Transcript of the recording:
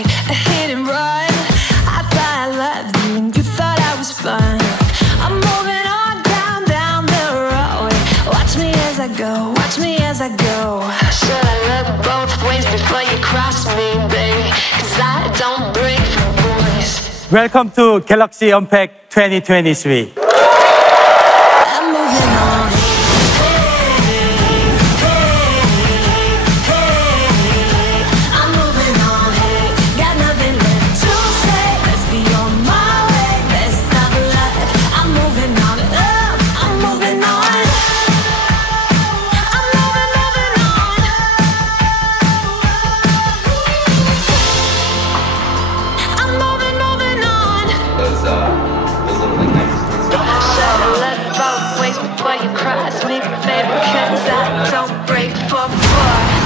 like a hit and run. I thought I loved you and you thought I was fun. I'm moving on down the road. Watch me as I go, watch me as I go. Should I look both ways before you cross me, babe? 'Cause I don't break for boys. Welcome to Galaxy Unpack 2023. I'm moving on. I'm moving on. Got nothing left to say. Let's be on my way. Best of luck. I'm moving on. I'm moving on. I'm moving on. I'm moving on. Those little like nice. Should've looked both ways before you cross me, baby, 'cause I don't break for boys.